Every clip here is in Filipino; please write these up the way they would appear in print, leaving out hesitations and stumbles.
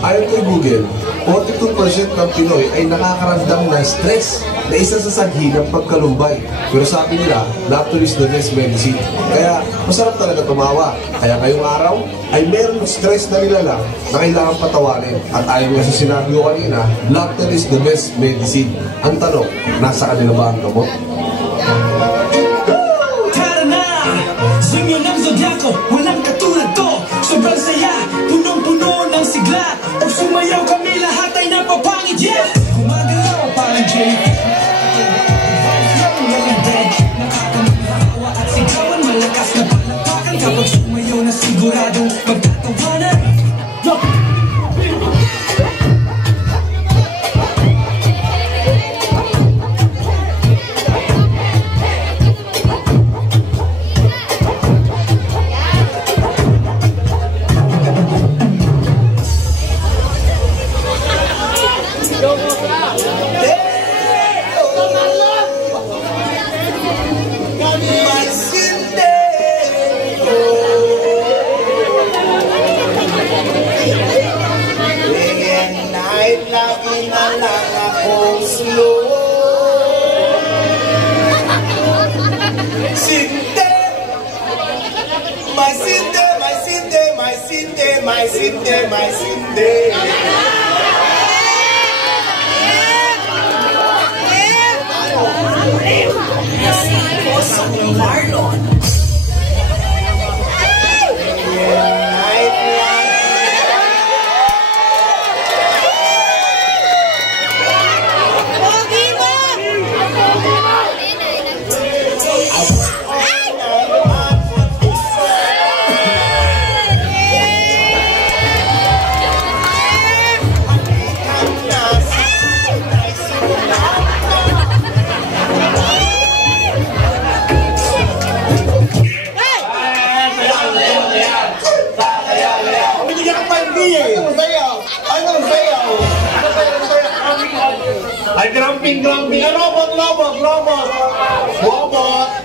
Ayon kay Google, 42% ng Pinoy ay nakakaramdam ng stress na isa sa saghi ng pagkalumbay. Pero sabi nila, laughter is the best medicine. Kaya masarap talaga tumawa. Kaya ngayong araw ay meron stress na nilalang na kailangan patawarin. At ayon nga sa sinabi ko kanina, laughter is the best medicine. Ang tanong, nasa kanila ba ang gamot? Tara na! Swing yun ang Zodiaco, walang katulad to. Sobrang saya, punong-puno ng sigla. Pag sumayaw kami, lahat ay napapangit, yeah! Gumagalaw parang Jay. Nakakamangawa at sigawan, malakas na palapakan. Kapag sumayaw na siguradong magtatawanan. My Cindy. Marlon. Ay, grumping. Robot.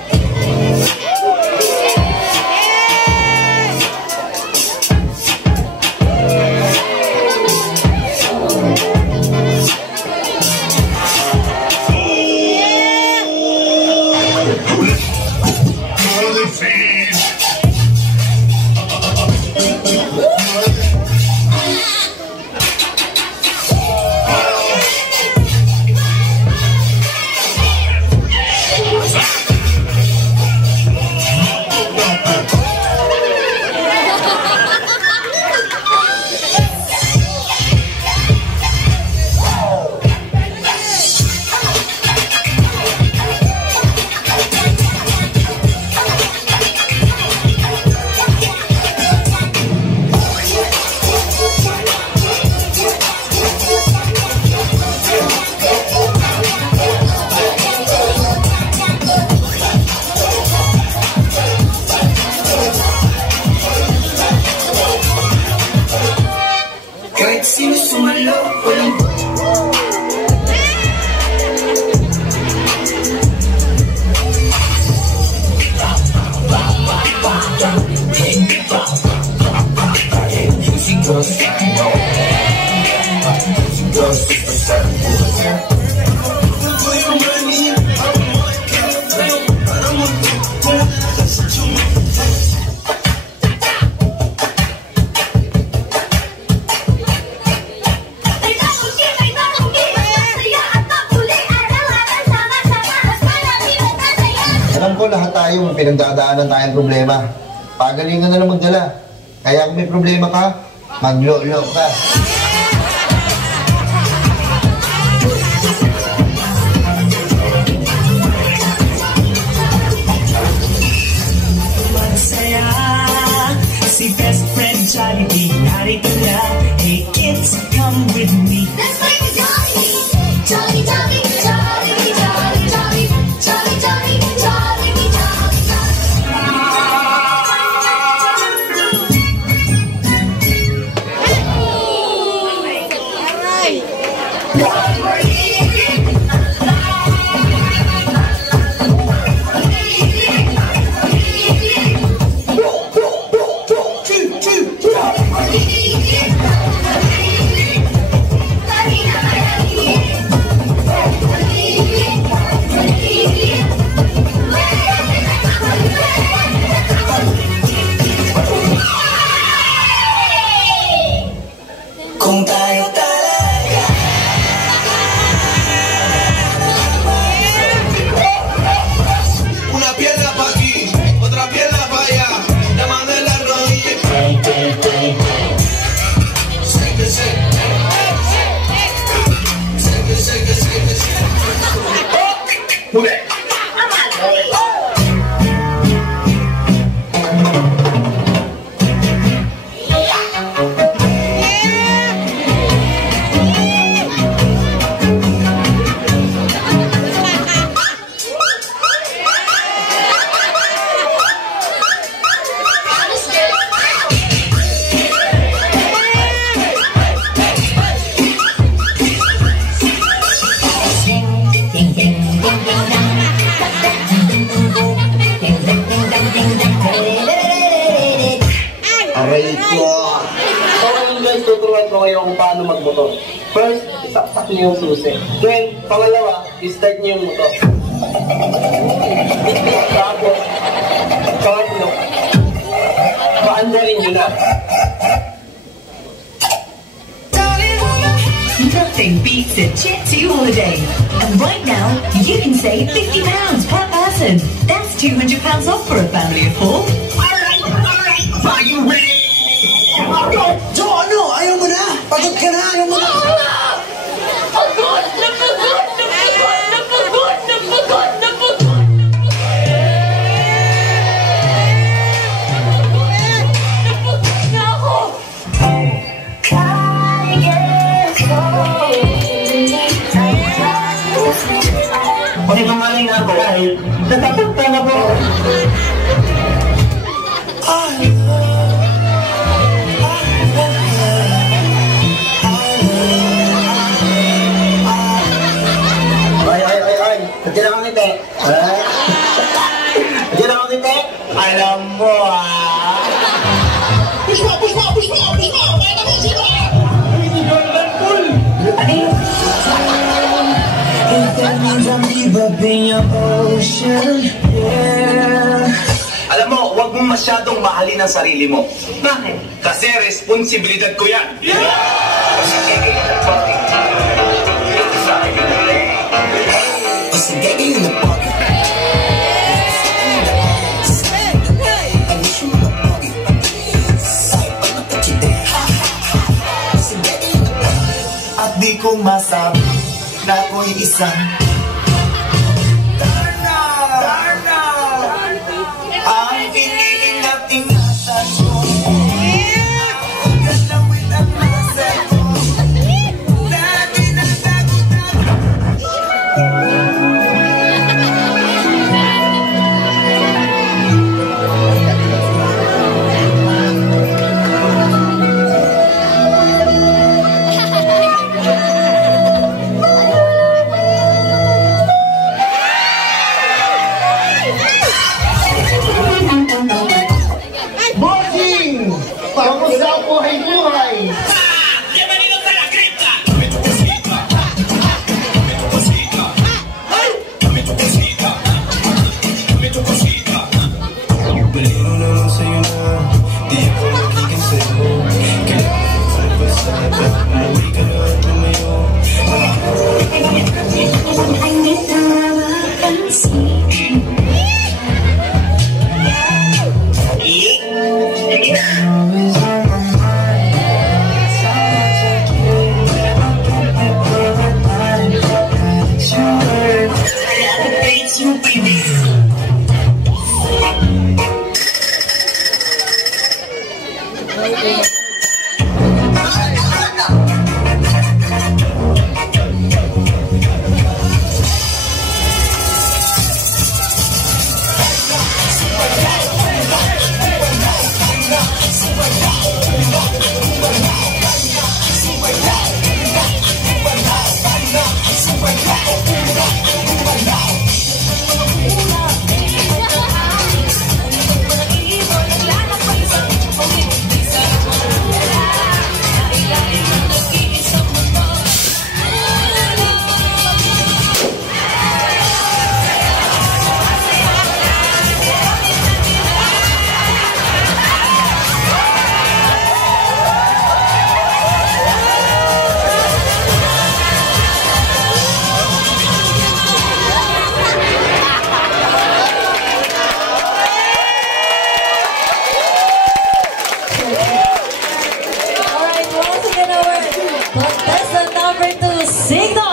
Alam ko lahat tayo, may pinagdadaanan tayong problema. Pagalingan na lang magdala. Kaya kung may problema ka, maglolo ka. Masaya, si best friend Jollibee, narito na. Hey kids, come with me. Let's play the Jolly! Jolly, Jolly, Jolly, Jolly, Jolly, Jolly, Jolly, Jolly, Jolly. Kung tayo talaga Una pierna pa' aquí, otra pierna pa' allá. La mano en la rodilla. Shake it, shake it. Shake it, shake it, shake it, shake it. Mule. Aray ko! So guys, tuturuan ko kayo kung paano magmotor. First, isaksak niyo yung susi. Then, pangalawa, i-start niyo yung motor. Tapos, pangatlo, paandarin niyo na. Nothing beats a Jet 2 holiday. And right now, you can save £50 per person. That's £200 off for a family of 4. Are you ready? Jo, ano? Ayaw mo na? Pagod ka na? Ayaw mo na? Napagod! Napagod! Napagod! Napagod! Napagod! Napagod! Napagod na ako! Pag gumaling ako, dahil natatakta na po. Ay, nandiyan ako ngiti. Nandiyan ako ngiti. Alam mo Push mo! Push mo! Push mo! Push mo! Kaya mo sila! Hindi Jordan Pool. If that means I'm deep up in your ocean, yeah. Alam mo, huwag mong masyadong mahalin ang sarili mo. Bakit? Kasi responsibilidad ko yan. At di ko masabi na ako'y isang Darna! Darna! Ang piniling at ingatan ko Ako galawin at masal ko Lagi natago-tago Bossing! Kamusta ang buhay-buhay? Bienvenidos a la cripta! Balino naman sa'yo na di ako magiging sa'yo Kailangan ko basta na umuwi ka na at lumayo Signal